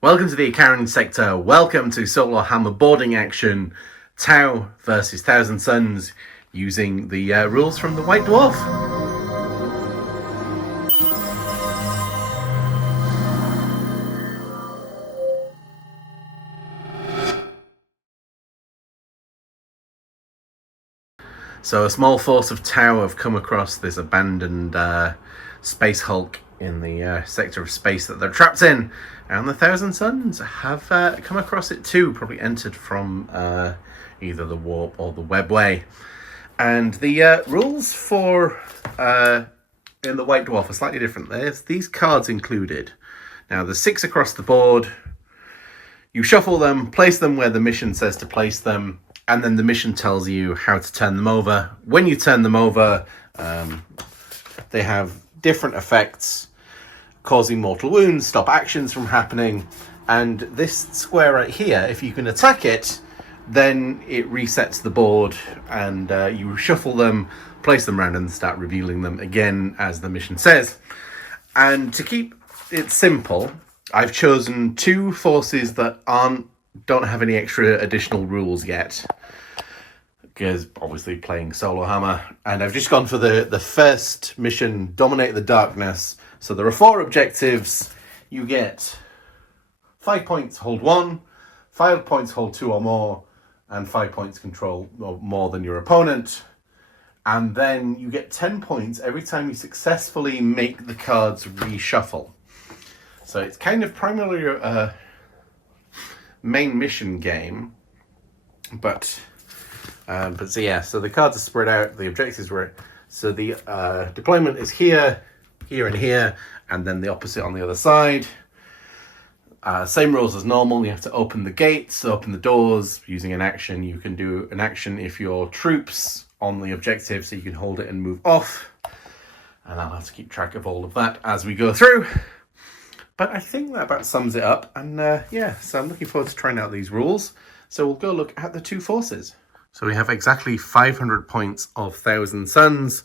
Welcome to the Icaran sector. Welcome to Solohammer boarding action. Tau versus Thousand Suns using the rules from the White Dwarf. So a small force of Tau have come across this abandoned space hulk in the sector of space that they're trapped in, and the Thousand Suns have come across it too, probably entered from either the warp or the webway. And the rules for in the White Dwarf are slightly different. There's these cards included. Now there's 6 across the board. You shuffle them, place them where the mission says to place them, and then the mission tells you how to turn them over. When you turn them over, they have different effects, causing mortal wounds, stop actions from happening. And this square right here, if you can attack it, then it resets the board, and you shuffle them, place them around, and start revealing them again as the mission says. And to keep it simple, I've chosen 2 forces that don't have any extra additional rules yet, because obviously playing Solohammer, and I've just gone for the first mission, Dominate the Darkness. So there are 4 objectives. You get 5 points, hold 1, 5 points, hold 2 or more, and 5 points, control more than your opponent. And then you get 10 points every time you successfully make the cards reshuffle. So it's kind of primarily a main mission game, but so yeah, so the cards are spread out, the objectives were, so the deployment is here, here and here, and then the opposite on the other side. Same rules as normal. You have to open the gates, open the doors using an action. You can do an action if your troops on the objective, so you can hold it and move off. And I'll have to keep track of all of that as we go through. But I think that about sums it up. And yeah, so I'm looking forward to trying out these rules. So we'll go look at the 2 forces. So we have exactly 500 points of Thousand Suns.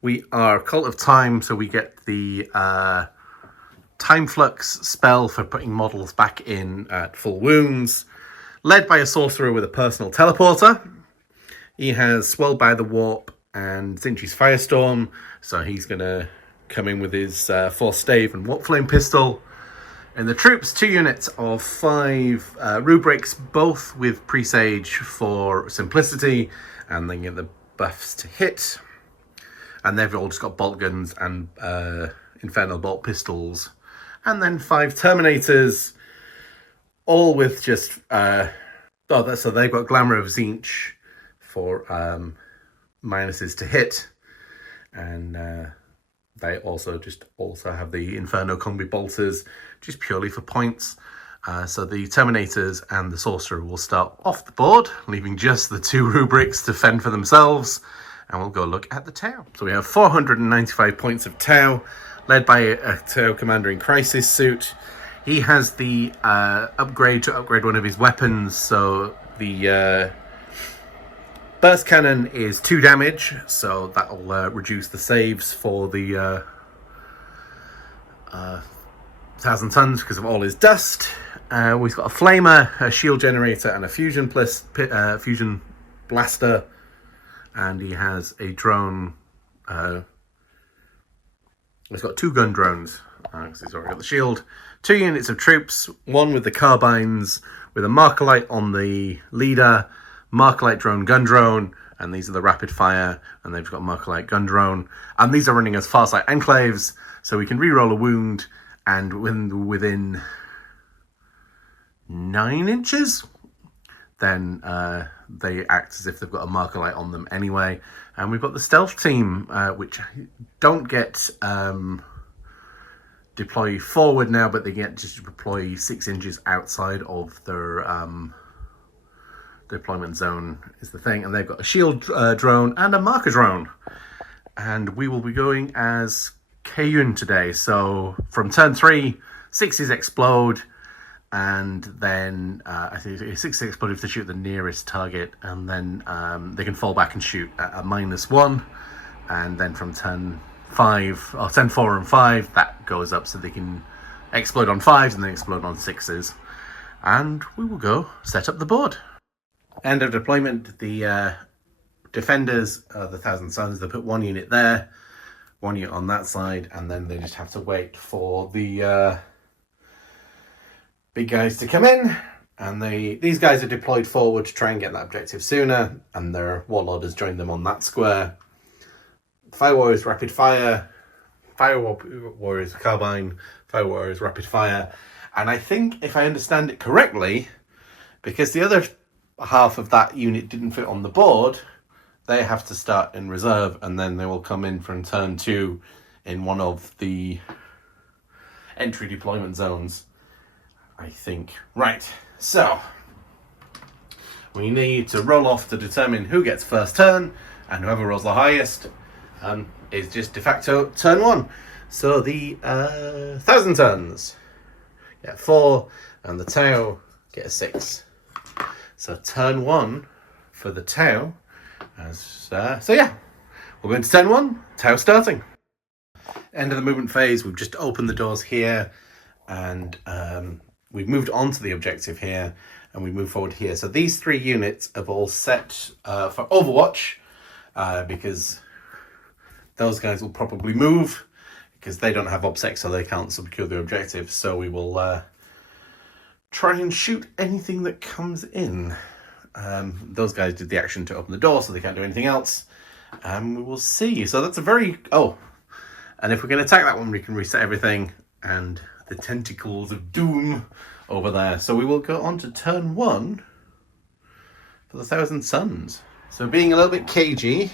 We are Cult of Time, so we get the Time Flux spell for putting models back in at full wounds. Led by a sorcerer with a personal teleporter. He has Swelled by the Warp and Zinchi's Firestorm, so he's going to come in with his Force Stave and Warp Flame Pistol. And the troops, 2 units of 5 rubrics, both with Presage for simplicity, and then get the buffs to hit. And they've all just got bolt guns and Infernal Bolt pistols. And then 5 Terminators, all with just... so they've got Glamour of Zinch for minuses to hit. And they also have the Inferno Combi Bolters, just purely for points. So the Terminators and the Sorcerer will start off the board, leaving just the 2 rubrics to fend for themselves. And we'll go look at the Tau. So we have 495 points of Tau, led by a Tau commander in Crisis suit. He has the upgrade to upgrade one of his weapons. So the Burst Cannon is 2 damage, so that'll reduce the saves for the Thousand Suns because of all his dust. We've got a Flamer, a Shield Generator, and a Fusion Blaster. And he has a drone. He's got 2 gun drones, because he's already got the shield. 2 units of troops, 1 with the carbines, with a Markalite on the leader, Markalite drone, gun drone, and these are the rapid fire, and they've got Markalite gun drone. And these are running as Farsight Enclaves, so we can reroll a wound, and within 9 inches, then they act as if they've got a Markalite on them anyway. And we've got the stealth team, which don't get deploy forward now, but they get to deploy 6 inches outside of their deployment zone is the thing. And they've got a shield drone and a marker drone. And we will be going as Kayun today. So from turn 3, 6s explode. And then I think 6 explode if they shoot the nearest target, and then they can fall back and shoot at a -1. And then from turn 5, or turn 4 and 5, that goes up so they can explode on 5s and then explode on 6s. And we will go set up the board. End of deployment. The defenders of the Thousand Suns, they put 1 unit there, 1 unit on that side, and then they just have to wait for the big guys to come in. And these guys are deployed forward to try and get that objective sooner, and their warlord joined them on that square. Fire Warriors rapid fire, Fire Warriors carbine, Fire Warriors rapid fire. And I think, if I understand it correctly, because the other half of that unit didn't fit on the board, they have to start in reserve, and then they will come in from turn 2 in one of the entry deployment zones, I think. Right, so we need to roll off to determine who gets first turn, and whoever rolls the highest is just de facto turn 1. So the 1,000 tons get 4, and the Tau get a 6. So turn 1 for the Tau. So yeah, we're going to turn 1, Tau starting. End of the movement phase. We've just opened the doors here, and we've moved on to the objective here, and we move forward here. So these 3 units have all set for Overwatch, because those guys will probably move, because they don't have OBSEC, so they can't secure the objective. So we will try and shoot anything that comes in. Those guys did the action to open the door, so they can't do anything else. We will see. So that's a very... Oh, and if we can attack that one, we can reset everything. And the tentacles of doom over there. So we will go on to turn 1 for the 1,000 Suns. So being a little bit cagey,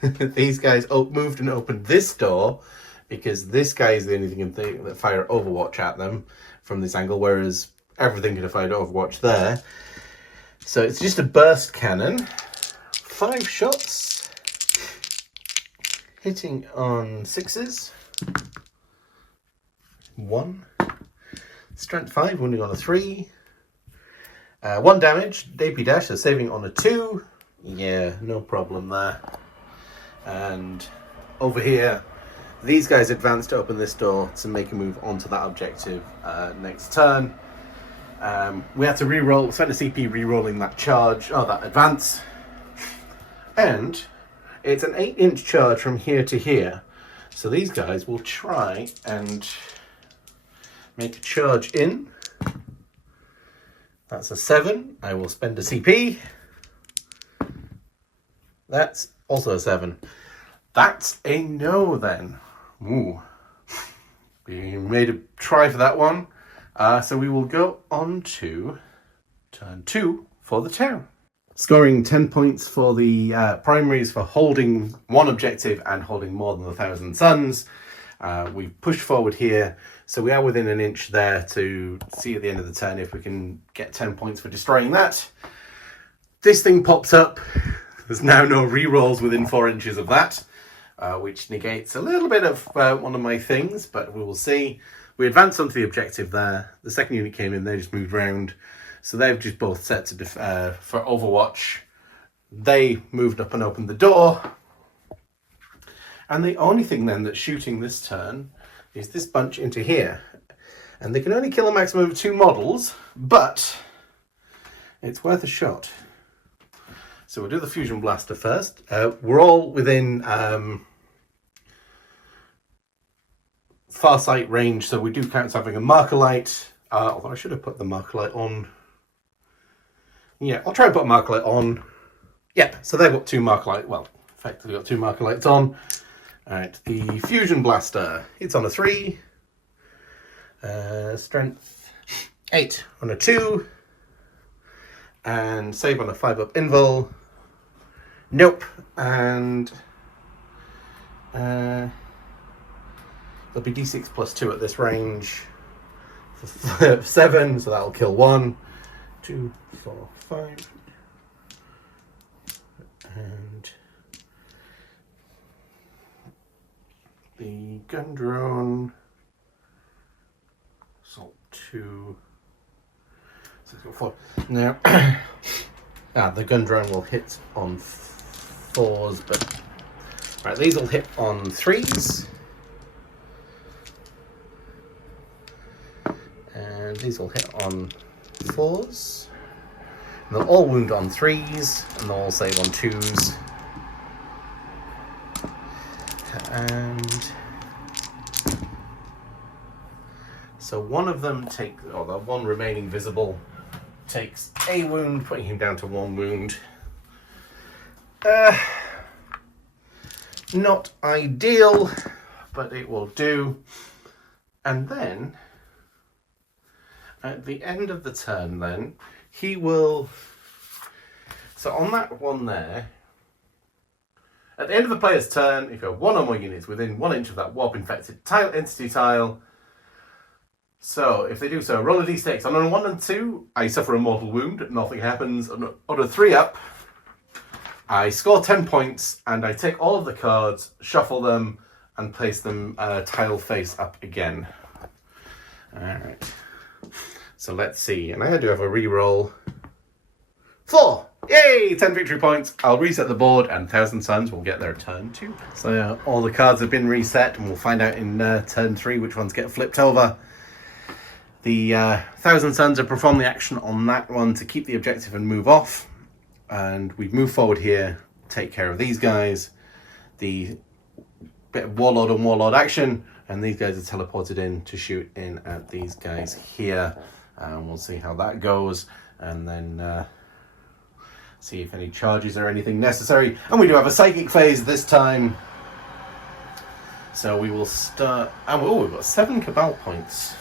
these guys moved and opened this door, because this guy is the only thing that fire Overwatch at them from this angle, whereas everything could have fired Overwatch there. So it's just a burst cannon, 5 shots, hitting on 6s, 1, strength 5, wounding on a 3, 1 damage, DP dash, so saving on a 2, yeah, no problem there. And over here, these guys advance to open this door to make a move onto that objective next turn. We had to re-roll, spend a CP re-rolling that charge, that advance. And it's an 8-inch charge from here to here. So these guys will try and make a charge in. That's a 7. I will spend a CP. That's also a 7. That's a no then. Ooh. We made a try for that one. So we will go on to turn 2 for the Tau. Scoring 10 points for the primaries for holding one objective and holding more than the 1,000 Suns. We push forward here, so we are within an inch there to see at the end of the turn if we can get 10 points for destroying that. This thing pops up. There's now no re-rolls within 4 inches of that, which negates a little bit of one of my things, but we will see. We advanced onto the objective there. The second unit came in, they just moved around. So they've just both set to for Overwatch. They moved up and opened the door. And the only thing then that's shooting this turn is this bunch into here. And they can only kill a maximum of 2 models, but it's worth a shot. So we'll do the Fusion Blaster first. We're all within far sight range, so we do count as having a marker light. Although I should have put the marker light on. Yeah, I'll try and put a marker light on. Yep, so they've got 2 marker lights. Well, effectively got 2 marker lights on. Alright, the Fusion Blaster. It's on a 3. Strength 8 on a 2. And save on a 5-up invul. Nope. And there'll be d6 plus 2 at this range. 7, so that'll kill 1. 2, 4, 5. And the gun drone. Assault 2. 6, 4. Now, the gun drone will hit on 4s, but right, these will hit on 3s. these will hit on 4s. And they'll all wound on 3s, and they'll all save on 2s. And so one of them or the one remaining visible takes a wound, putting him down to 1 wound. Not ideal, but it will do. And then, at the end of the turn then, he will... So on that one there, at the end of the player's turn, if you have 1 or more units within 1 inch of that warp infected tile entity tile, so if they do so, roll a d6. On a 1 and 2, I suffer a mortal wound, nothing happens. On a 3 up, I score 10 points, and I take all of the cards, shuffle them, and place them tile face up again. Alright. So let's see. And I do have a reroll. 4! Yay! 10 victory points. I'll reset the board, and Thousand Suns will get their turn 2. So all the cards have been reset, and we'll find out in turn 3 which ones get flipped over. The Thousand Suns have performed the action on that one to keep the objective and move off. And we move forward here, take care of these guys. The bit of Warlord on Warlord action, and these guys are teleported in to shoot in at these guys here. And we'll see how that goes, and then see if any charges or anything necessary. And we do have a psychic phase this time. So we will start... Oh, we've got 7 Cabal points.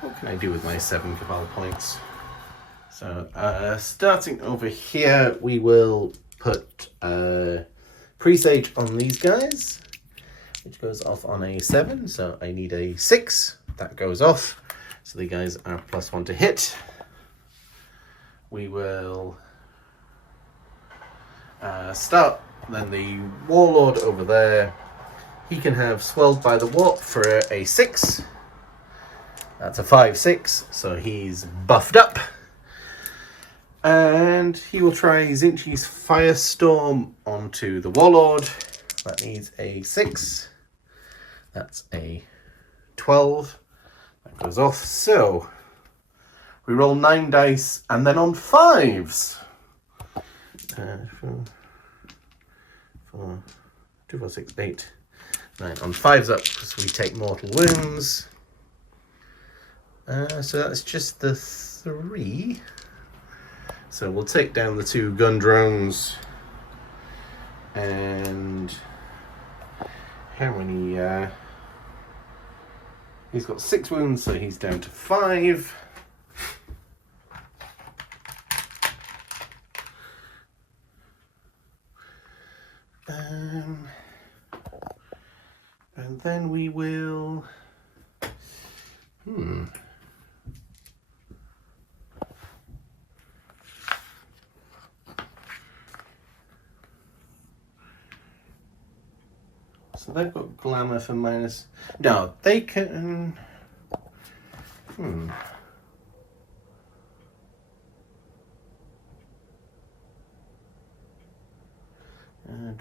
What can I do with my 7 Cabal points? So, starting over here, we will put Presage on these guys, which goes off on a 7, so I need a 6. That goes off, so the guys are +1 to hit. We will start, then the Warlord over there, he can have Swelled by the Warp for a 6. That's a 5/6, so he's buffed up. And he will try Zinchi's Firestorm onto the Warlord. That needs a 6. That's a 12. That goes off. So we roll 9 dice, and then on 5s. 4, 2, 4, 6, 8, 9. On 5s up, because we take mortal wounds. So that's just the 3. So we'll take down the 2 gun drones. And how many? He's got 6 wounds, so he's down to 5. And then we will... So they've got glamour for minus... No, they can... Don't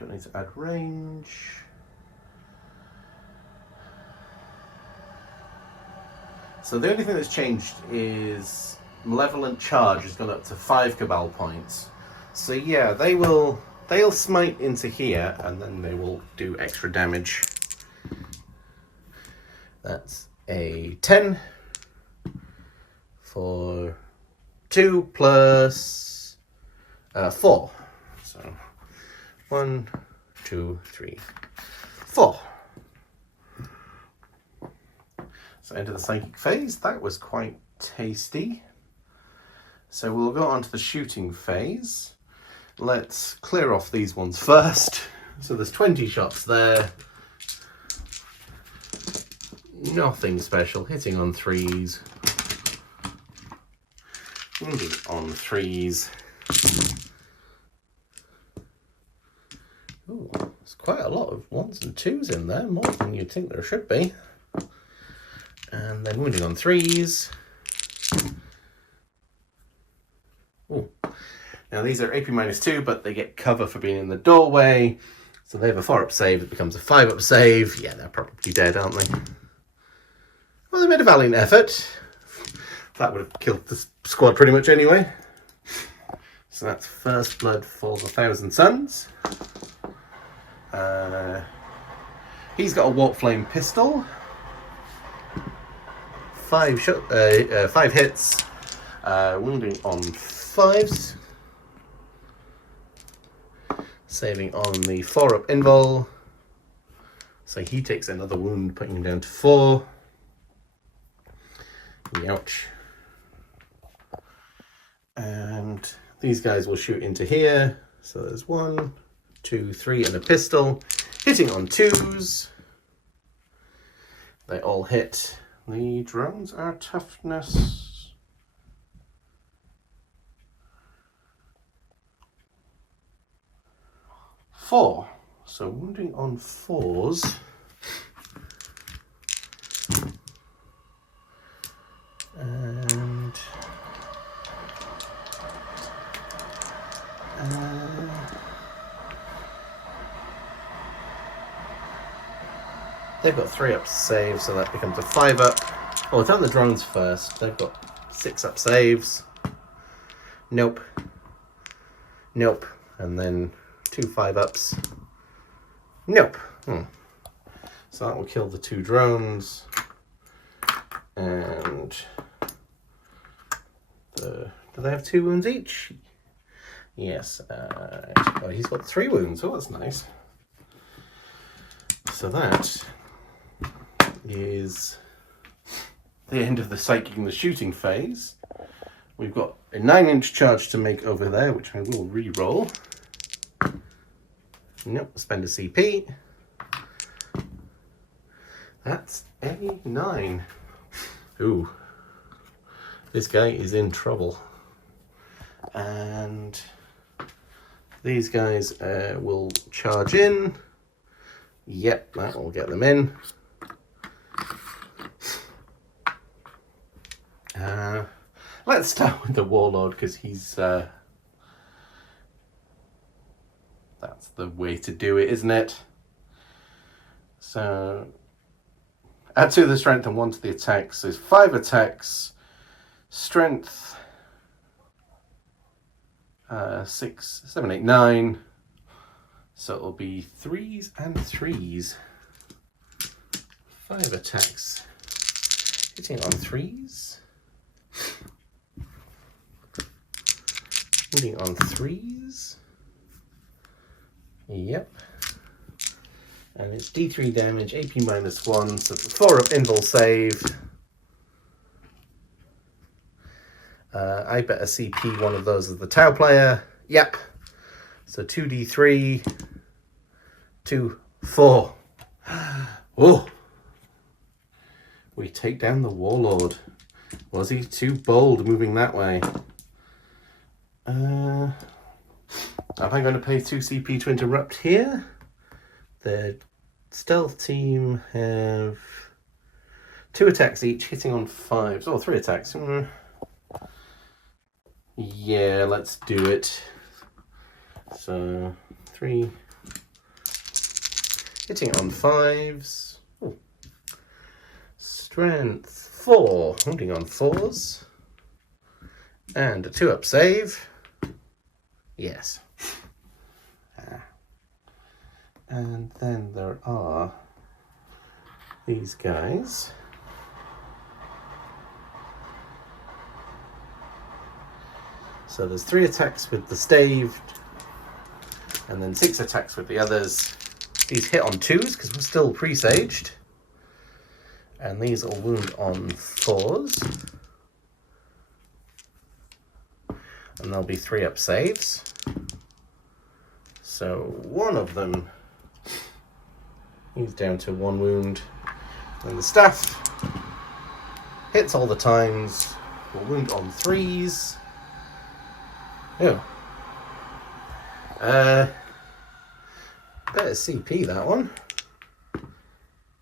need to add range. So the only thing that's changed is Malevolent Charge has gone up to 5 Cabal points. So yeah, they'll smite into here, and then they will do extra damage. That's a 10 for 2 plus 4. So 1, 2, 3, 4. So into the psychic phase. That was quite tasty. So we'll go on to the shooting phase. Let's clear off these ones first. So there's 20 shots there. Nothing special. Hitting on 3s. Wounding on 3s. Ooh, there's quite a lot of 1s and 2s in there. More than you'd think there should be. And then wounding on 3s. Ooh. Now these are AP -2, but they get cover for being in the doorway. So they have a 4-up save, it becomes a 5-up save. Yeah, they're probably dead, aren't they? Well, they made a valiant effort. That would have killed the squad pretty much anyway. So that's first blood for the Thousand Suns. He's got a Warp Flame pistol. 5 hits, wounding on 5s. Saving on the 4-up invul. So he takes another wound, putting him down to 4. Ouch. And these guys will shoot into here. So there's 1, 2, 3, and a pistol. Hitting on 2s. They all hit. The drones are toughness 4. So wounding on 4s. And they've got 3-up saves, so that becomes a 5-up. Oh, it's on the drones first. They've got 6-up saves. Nope. Nope. And then 2 5-ups. Nope. So that will kill the 2 drones. And do they have 2 wounds each? Yes. Oh, he's got 3 wounds. Oh, that's nice. So that is the end of the psyching the shooting phase. We've got a 9-inch charge to make over there, which I will re-roll. Nope, spend a CP. That's a 9. Ooh, this guy is in trouble. And these guys will charge in. Yep, that will get them in. Let's start with the Warlord, because he's... that's the way to do it, isn't it? So, add 2 to the strength and 1 to the attacks. So 5 attacks. Strength... 6, 7, 8, 9. So it'll be 3s and 3s. 5 attacks. Hitting on 3s. Hitting on 3s. Yep. And it's D3 damage, AP -1, so it's a 4-up invul save. I better CP one of those as the Tau player. Yep. So 2d3, 2, 4. Oh! We take down the Warlord. Was he too bold moving that way? Am I going to pay 2 CP to interrupt here? The stealth team have 2 attacks each, hitting on 5s. Oh, 3 attacks. Yeah, let's do it. So 3 hitting on 5s. Ooh. Strength 4, holding on 4s. And a 2-up save. Yes. And then there are these guys. So there's 3 attacks with the staved, and then 6 attacks with the others. These hit on 2s because we're still presaged. And these will wound on 4s. And there'll be 3-up saves. So one of them, he's down to 1 wound. And the staff hits all the times. Will wound on 3s. Oh. Better CP that one.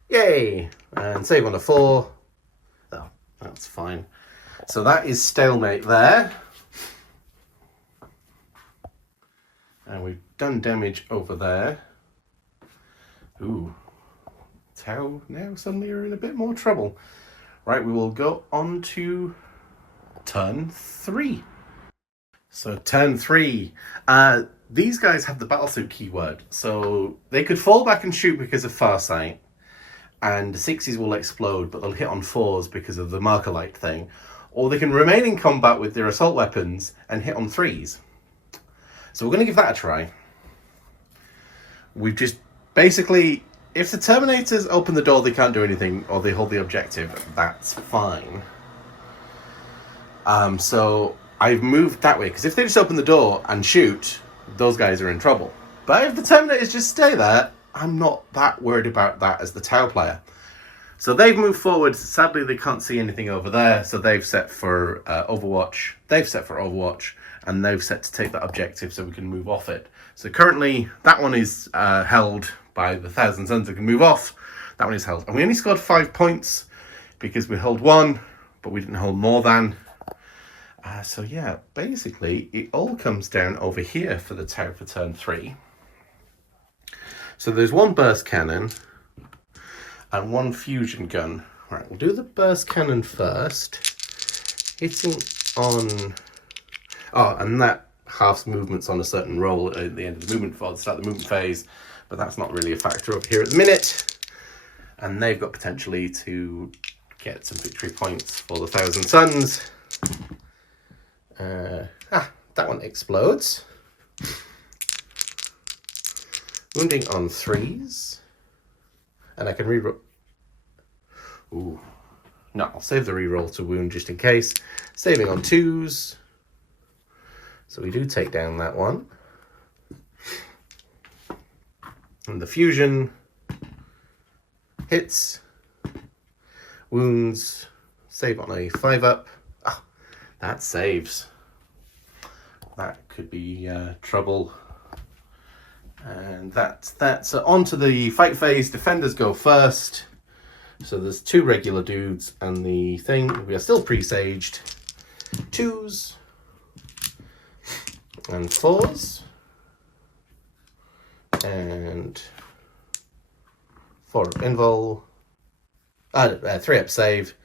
Yay! And save on a 4. Oh, that's fine. So that is stalemate there. And we've done damage over there. Ooh. Tau now suddenly are in a bit more trouble. Right, we will go on to turn 3. So turn 3. These guys have the battlesuit keyword, so they could fall back and shoot because of Farsight, and 6s will explode, but they'll hit on 4s because of the marker light thing. Or they can remain in combat with their assault weapons and hit on 3s. So we're going to give that a try. We've just basically, if the Terminators open the door, they can't do anything, or they hold the objective, that's fine. So I've moved that way, because if they just open the door and shoot, those guys are in trouble. But if the Terminators just stay there, I'm not that worried about that as the tower player. So they've moved forward. Sadly, they can't see anything over there, so they've set for Overwatch. They've set for Overwatch, and they've set to take that objective so we can move off it. So currently, that one is held by the 1,000 Suns that can move off. That one is held. And we only scored 5 points because we held 1, but we didn't hold more than. So yeah, basically, it all comes down over here for the tower for turn 3. So there's 1 burst cannon and 1 fusion gun. Right, we'll do the burst cannon first. Hitting on... Oh, and that halves movements on a certain roll at the end of the movement for the start of the movement phase, but that's not really a factor up here at the minute. And they've got potentially to get some victory points for the 1,000 Suns. That one explodes. Wounding on 3s. And I can reroll. Ooh. No, I'll save the reroll to wound just in case. Saving on 2s. So we do take down that one. And the fusion hits. Wounds. Save on a 5-up. Ah, that saves. That could be trouble. And that's that. So on to the fight phase. Defenders go first. So there's 2 regular dudes and the thing. We are still presaged. 2s and 4s. And 4 up invul. 3 up save.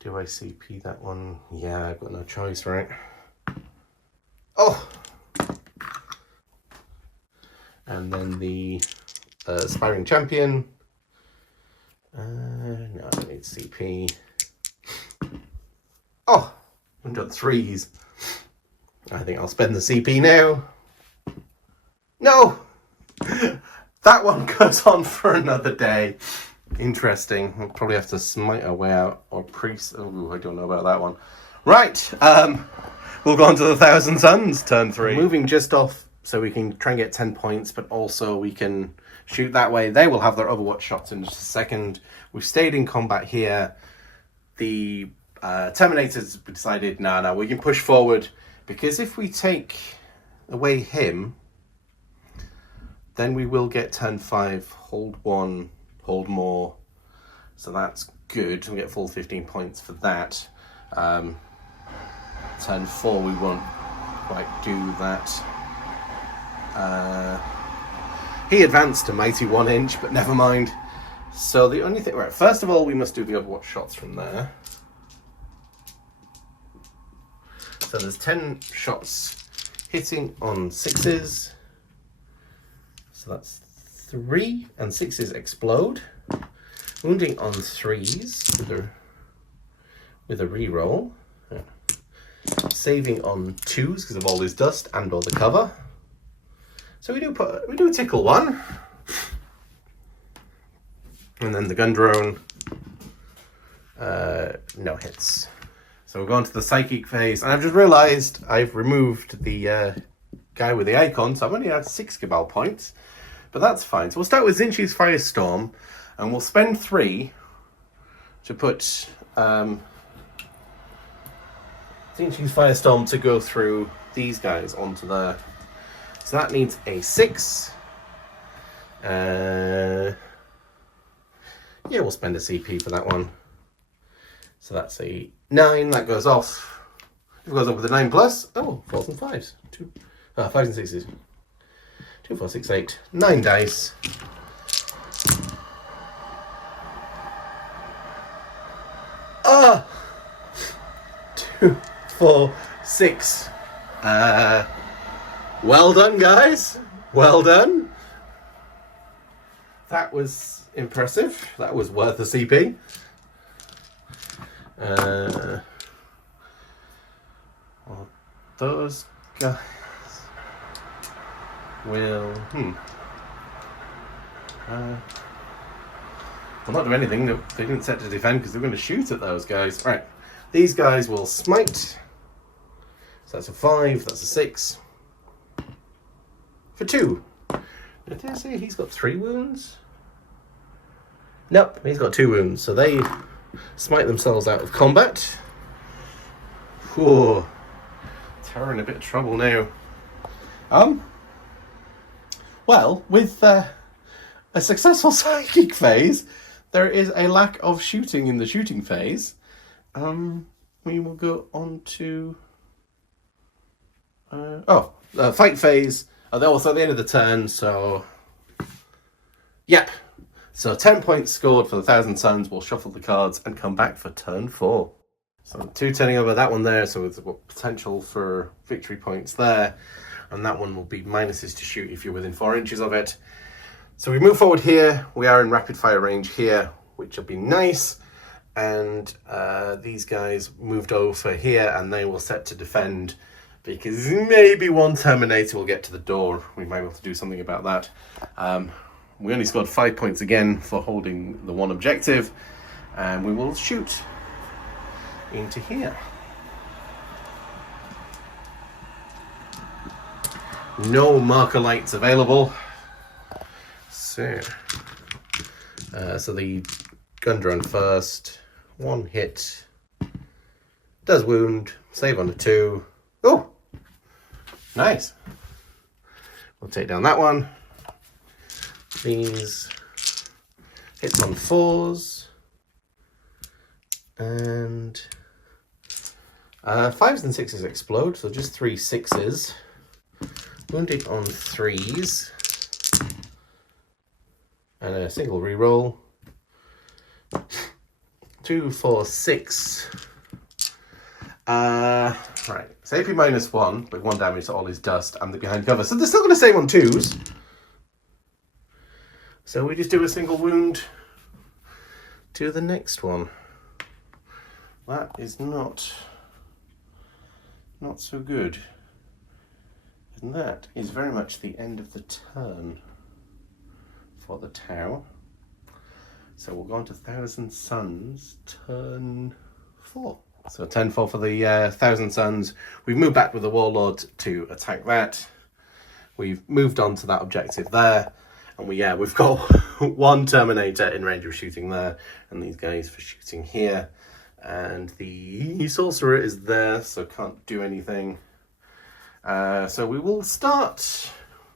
Do I CP that one? Yeah, I've got no choice, right? Oh! And then the Aspiring Champion. No, I don't need CP. Oh! I've got 3s. I think I'll spend the CP now. No! That one goes on for another day. Interesting. We'll probably have to smite our way out or priest. Oh, I don't know about that one. Right. We'll go on to the 1,000 Suns, turn 3. Moving just off so we can try and get 10 points, but also we can shoot that way. They will have their Overwatch shots in just a second. We've stayed in combat here. The Terminators decided, no, we can push forward, because if we take away him, then we will get turn 5, hold 1, hold more. So that's good. We get full 15 points for that. Turn 4, we won't quite do that. He advanced to mighty 1 inch, but never mind. So the only thing, right, first of all, we must do the Overwatch shots from there. So there's 10 shots hitting on 6s. So that's 3, and 6s explode. Wounding on 3s with a reroll. Yeah. Saving on 2s because of all this dust and all the cover. So we do tickle 1. And then the gun drone, no hits. So we're going to the psychic phase, and I've just realised I've removed the guy with the icon, so I've only had 6 Cabal points, but that's fine. So we'll start with Zinchi's Firestorm, and we'll spend 3 to put Zinchi's Firestorm to go through these guys onto there. So that needs a 6. Yeah, we'll spend a CP for that one. So that's a 9. That goes off. It goes up with a 9 plus. Oh, 4s and 5s. 5s and 6s. 2, 4, 6, 8. 9 dice. 2, 4, 6. Well done, guys. Well done. That was impressive. That was worth a CP. Well, those guys will... Well, not do anything. They didn't set to defend because they're going to shoot at those guys. Right. These guys will smite. So that's a 5. That's a 6. For 2. Did I say he's got 3 wounds? Nope, he's got 2 wounds. So they smite themselves out of combat. Whoa. Tower in a bit of trouble now. Well, with a successful psychic phase, there is a lack of shooting in the shooting phase. We will go on to fight phase. Also at the end of the turn. So, yep. So 10 points scored for the Thousand Suns. We'll shuffle the cards and come back for turn 4. So 2 turning over that one there. So it's got potential for victory points there, and that one will be minuses to shoot if you're within 4 inches of it. So we move forward here. We are in rapid fire range here, which will be nice. And these guys moved over here, and they will set to defend because maybe one Terminator will get to the door. We might be able to do something about that. We only scored 5 points again for holding the one objective, and we will shoot into here. No marker lights available. So the gun drone first. 1 hit. Does wound. Save on a 2. Oh! Nice. We'll take down that one. These hits on 4s. And 5s and 6s explode, so just 3 6s. Wounded on 3s. And a single reroll. 2, 4, 6. Right. So AP -1 with 1 damage to all his dust and the behind cover. So they're still going to save on 2s. So we just do a single wound to the next one. That is not so good. And that is very much the end of the turn for the Tau. So we'll go on to Thousand Suns, turn 4. So turn 4 for the Thousand Suns. We've moved back with the Warlord to attack that. We've moved on to that objective there. And we've got 1 Terminator in range of shooting there, and these guys for shooting here. And the Sorcerer is there, so can't do anything. So we will start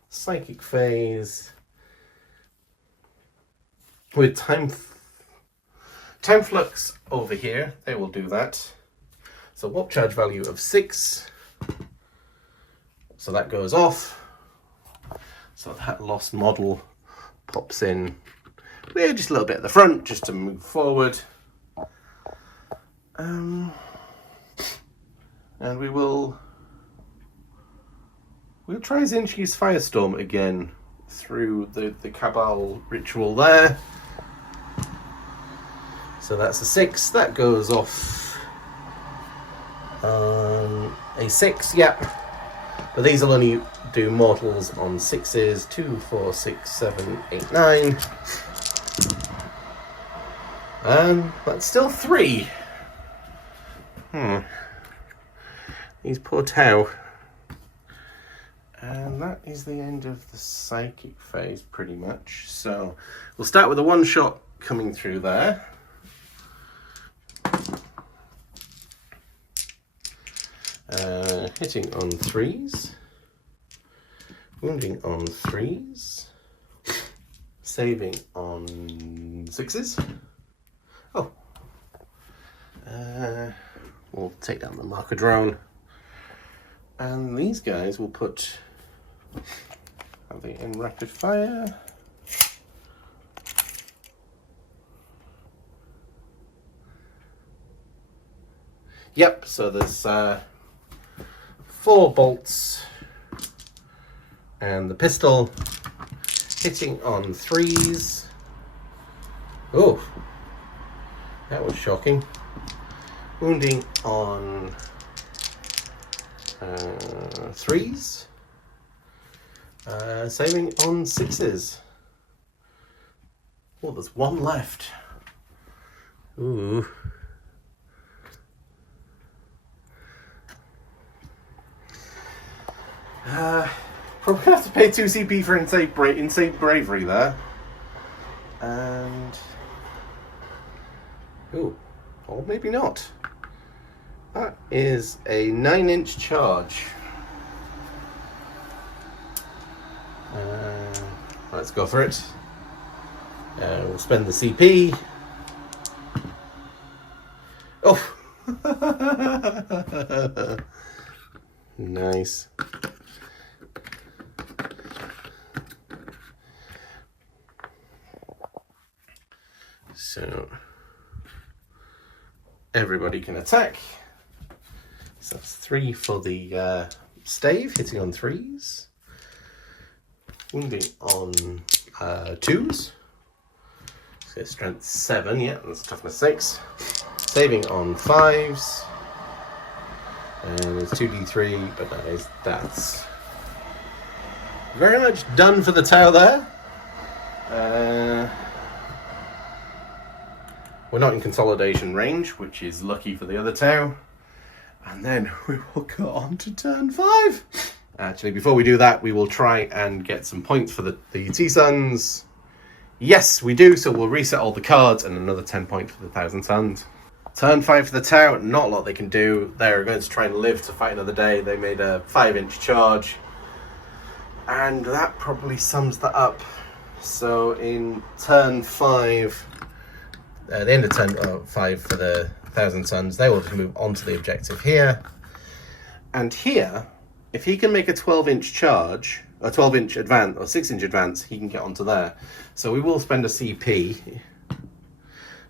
Psychic Phase with Time Flux over here. They will do that. So warp charge value of 6. So that goes off. So that lost model pops in. We're just a little bit at the front, just to move forward. And we'll try Zinchi's Firestorm again through the Cabal ritual there. So that's a 6. That goes off a 6, yep. But these will only do mortals on 6s. 2, 4, 6, 7, 8, 9. And that's still 3. These poor Tau. And that is the end of the psychic phase, pretty much. So we'll start with a 1 shot coming through there. Hitting on 3s. Wounding on 3s. Saving on 6s. Oh. We'll take down the marker drone. And these guys will put... Are they in rapid fire? Yep, so there's 4 bolts, and the pistol hitting on 3s. Oh, that was shocking. Wounding on 3s, saving on 6s. Oh, there's 1 left. Ooh. Probably gonna have to pay 2 CP for insane bravery there. And ooh, or maybe not. That is a 9-inch charge. Let's go for it. We'll spend the CP. Oh! Nice. So everybody can attack. So that's 3 for the stave, hitting on 3s. Wounding on 2s. So strength 7, yeah, that's toughness 6. Saving on 5s. And it's 2d3, but that's very much done for the tower there. We're not in consolidation range, which is lucky for the other tower. And then we will go on to turn 5. Actually, before we do that, we will try and get some points for the T-Suns. Yes, we do, so we'll reset all the cards and another 10 points for the 1,000 Suns. Turn 5 for the tower, not a lot they can do. They're going to try and live to fight another day. They made a 5-inch charge. And that probably sums that up. So in turn 5, the end of turn 5 for the 1,000 Suns, they will just move on to the objective here. And here, if he can make a 12-inch charge, a 12-inch advance, or 6-inch advance, he can get onto there. So we will spend a CP.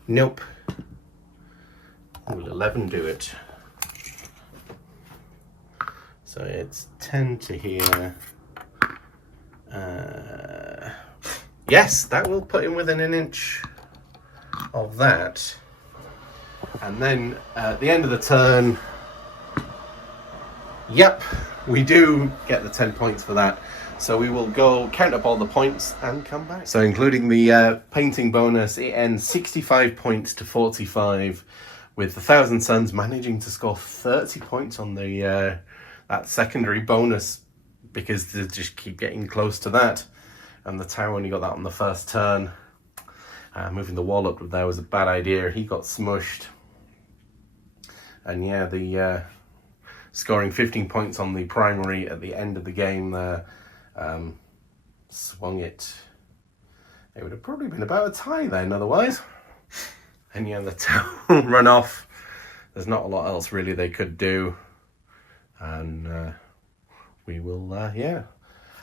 Nope. Will 11 do it? So it's 10 to here. Yes, that will put him within an inch of that. And then at the end of the turn, yep, we do get the 10 points for that. So we will go count up all the points and come back. So including the painting bonus, it ends 65 points to 45, with the 1,000 Suns managing to score 30 points on the that secondary bonus, because they just keep getting close to that. And the tower only got that on the first turn. Moving the wall up there was a bad idea. He got smushed. And yeah, the scoring 15 points on the primary at the end of the game there swung it. It would have probably been about a tie then otherwise. And yeah, the tower will run off. There's not a lot else really they could do. And we will, yeah.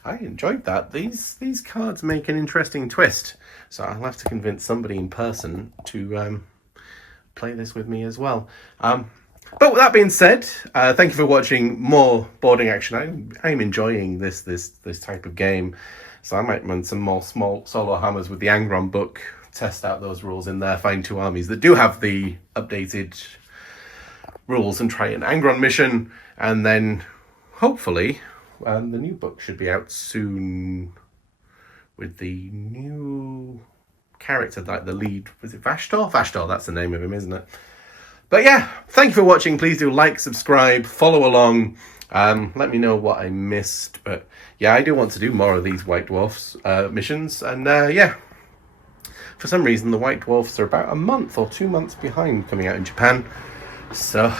I enjoyed that. These cards make an interesting twist. So I'll have to convince somebody in person to play this with me as well. But with that being said, thank you for watching more boarding action. I'm enjoying this type of game. So I might run some more small Solohammers with the Icaran book, test out those rules in there, find 2 armies that do have the updated rules and try an Icaran mission. And then hopefully the new book should be out soon with the new character, like the lead. Was it Vashtor? Vashtor, that's the name of him, isn't it? But yeah, thank you for watching. Please do like, subscribe, follow along. Let me know what I missed. But yeah, I do want to do more of these White Dwarfs missions. And yeah, for some reason, the White Dwarfs are about a month or 2 months behind coming out in Japan. So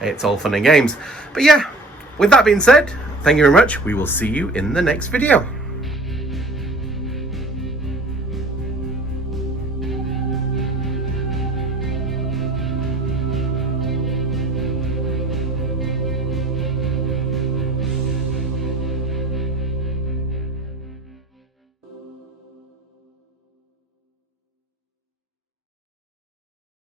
it's all fun and games. But yeah, with that being said, thank you very much. We will see you in the next video.